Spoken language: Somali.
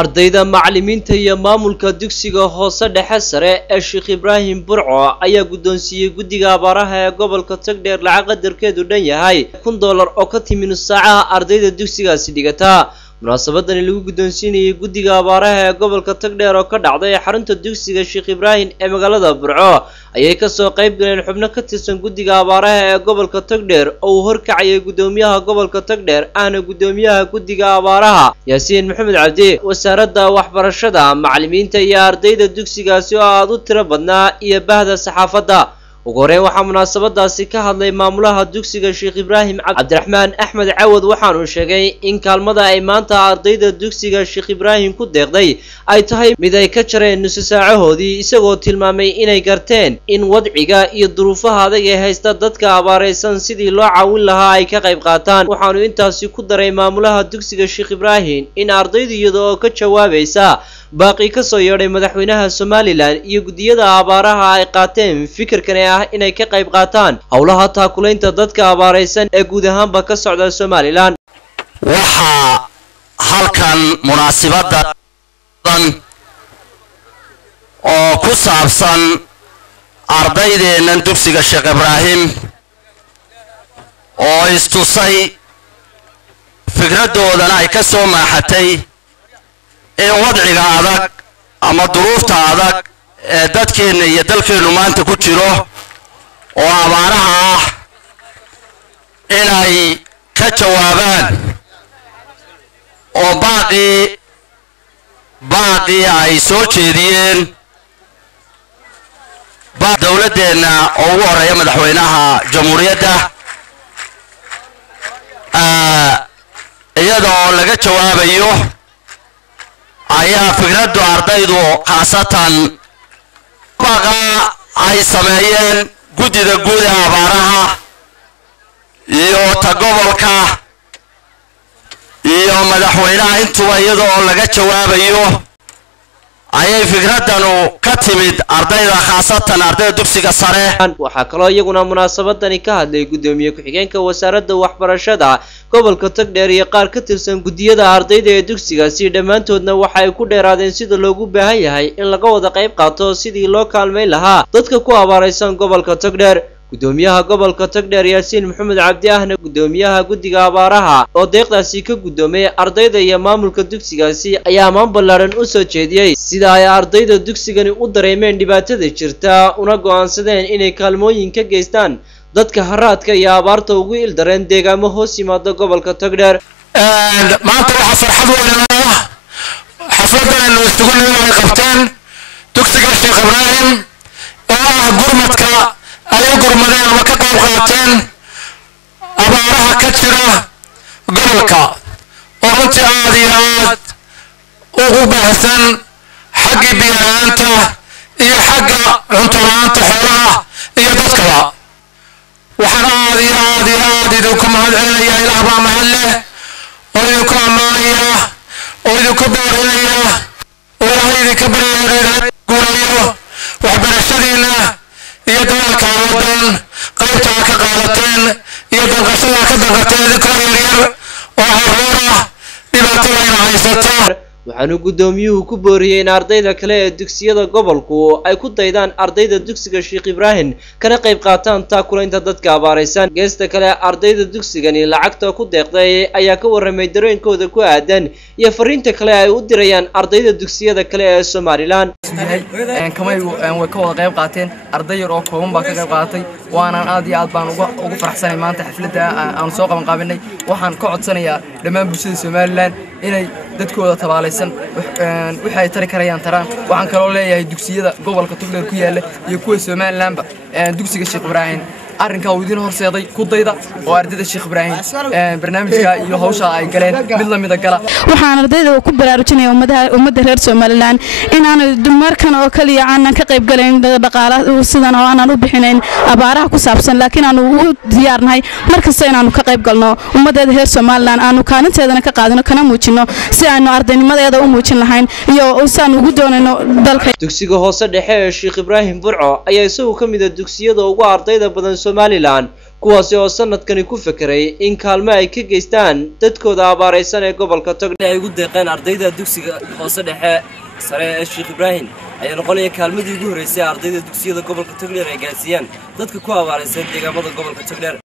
ardayda macallimiinta iyo maamulka dugsiga hoose dhexe sare ee Sheekh Ibraahim Burco ayaa guddoonsiiyay guddiga abaaraha ee gobolka Togdheer lacag qadarkeedu dhan yahay $1,000 oo ka timi saacaha ardayda dugsigaasi dhigata. munaasabadan lagu guddoonsiinayay guddiga abaaraha ee gobolka Togdheer oo ka dhacday xarunta dugsiga Sheekh Ibraahim ee magaalada Burco ayay ka soo qayb galeen xubno ka tirsan guddiga abaaraha ee gobolka Togdheer oo horkacayay gudoomiyaha gobolka Togdheer ahna gudoomiyaha guddiga abaaraha Yaasiin Maxamed Cabdi, wasaaradda waxbarashada, macallimiinta iyo ardayda dugsigaasi oo aad u tiro badnaa iyo bahda saxaafadda. ugu horreyn waxaa munaasabadaasi ka hadlay maamulaha dugsiga Sheekh Ibraahim Cabdiraxmaan Axmed Cawad waxaanu sheegay in kaalmada ay maanta ardayda dugsiga Sheekh Ibraahim ku deeqday ay tahay mid ay ka jareen nus saacahoodii, isagoo tilmaamay inay garteen in wadciga iyo duruufaha adag ee haysta dadka abaaraysan sidii loo caawin lahaa ay ka qayb qaataan. waxaanu intaasi ku daray maamulaha dugsiga Sheekh Ibraahim in ardaydu iyada oo ka jawaabaysa baaqi ka soo yeedhay madaxweynaha Somaliland iyo guddiyada abaaraha ay qaateen fikirkan ah inay ka qayb qaataan howlaha taakulaynta dadka abaaraysan ee guud ahaanba ka socda Somaliland. waxaa halkan munaasabadan oo ku saabsan ardaydeena dugsiga Sheekh Ibraahim oo istusay fikradoodana ay ka soo maaxatay ee wadciga adag ama duruufta adag ee dadkeena iyo dalkeenu maanta ku jiro oo abaaraha ah inay ka jawaabaan oo baaqi ay soo jeediyeen dowladdeena oo ugu horeeya madaxweynaha jamhuuriyadda iyadoo laga jawaabayo ayaa fikraddu ardaydu khaasatan baqa ay sameeyeen guddida guud ee abaaraha iyo ta gobolka iyo madaxweynaha intuba iyadoo laga jawaabayo ayay fikraddanu ka timid ardayda khaasatan ardayda dugsiga sare. waxaa kaloo iyaguna munaasabadani ka hadlay gudoomiye ku-xigeenka wasaaradda waxbarashada gobolka Togdheer iyo qaar ka tirsan guddiyada ardayda ee dugsigaasi. dhammaantoodna waxa ay ku dheeraadeen sida loogu baahan yahay in laga wada qayb qaato sidii loo kaalmeyn lahaa dadka ku abaaraysan gobolka Togdheer. gudoomiyaha gobolka Togdheer Yaasiin Maxamed Cabdi ahna gudoomiyaha guddiga abaaraha oo deeqdaasi ka gudoomay ardayda iyo maamulka dugsigaasi ayaa ammaan ballaaran u soo jeediyay sida ay ardayda dugsigani u dareemeen dhibaatada jirta una go'aansadeen inay kaalmooyin ka geystaan dadka haraadka iyo abaarta ugu ildareen deegaamo hoos yimaada gobolka Togdheer. maanta waxaa farxad weyn ah xafladan loo isugu nimay qabteen dugsiga Sheekh Ibraahim oo ah gurmadka ay gurmadeen ama ka qayb qaateen abaaraha ka jira gobolka oo runtii aad iyo aad ugu baahsan xagga biyaanta iyo xagga cunto la'aanta xoolaha iyo dadkaba. waxaan aad iyo aad idinku mahadcelinayaa ilaah baa mahad leh oo idinku ammaanaya oo idinku boorinaya oo ilaahay idinka baryayo guulayo waxbarashadiina iyo dadaalka wadan qaybta ka qaadateen iyo danqashada ka danqateen idinkoo yaryar oo caruur ah dhibaatooyina haysata. waxaanu gudoomiyuhu ku booriyay in ardayda kale ee dugsiyada gobolku ay ku daydaan ardayda dugsiga Sheekh Ibraahim kana qayb qaataan taakulaynta dadka abaaraysan. geesta kale ardayda dugsigani lacagta ku deeqday ayaa ka warramay dareenkooda ku aadan iyo fariinta kale ay u dirayaan ardayda dugsiyada kale ee Somaliland. kamay way ka wada qayb qaateen arday yar oo kooban baa ka qayb qaatay waana aad iyo aad baan ugu faraxsanahay maanta xafladda aan soo qaban qaabinay. waxaan ka codsanayaa dhammaan bulshada Somaliland inay dadkooda tabaalaysan wixii ay tari karayaan taraan. waxaan kaloo leeyahay dugsiyada gobolka Togdheer ku yaala iyo kuwa Somalilandba dugsiga Sheekh Ibraahim arrinka uu idin horseeday ku dayda oo ardayda Sheekh Ibraahim barnaamijka iyo hawsha ay galeen mid la mid ah gala. waxaan ardayda ku baraarujinaya ummadda reer Somaliland inaan dumarkan oo kaliya aan ka qayb galayn dhaqaalaha sidan oo aan u bixinayn abaaraha ku saabsan laakiin aan u diyaarnahay markasta inaan ka qayb galno ummadda reer Somaliland aanu kaalinteedana ka qaadano kana muujino si aanu ardaynimadeeda u muujin lahayn iyo saan ugu doonayno dalka. dugsiga hoose dhexe ee Sheekh Ibraahim Burco ayaa isagu ka mid ah dugsiyada ugu ardayda badan Somaliland kuwaasi oo sanadkani ku fekeray in kaalmo ay ka geystaan dadkooda abaaraysan ee gobolka Togdheer. Ay ugu deeqeen ardayda dugsiga hoose dhexe sare ee Sheekh Ibraahim ayaa noqonaya kaalmadii ugu horeysay ardayda dugsiyada gobolka Togdheer ay gaarsiiyaan dadka ku abaaraysan deegaamada gobolka Togdheer.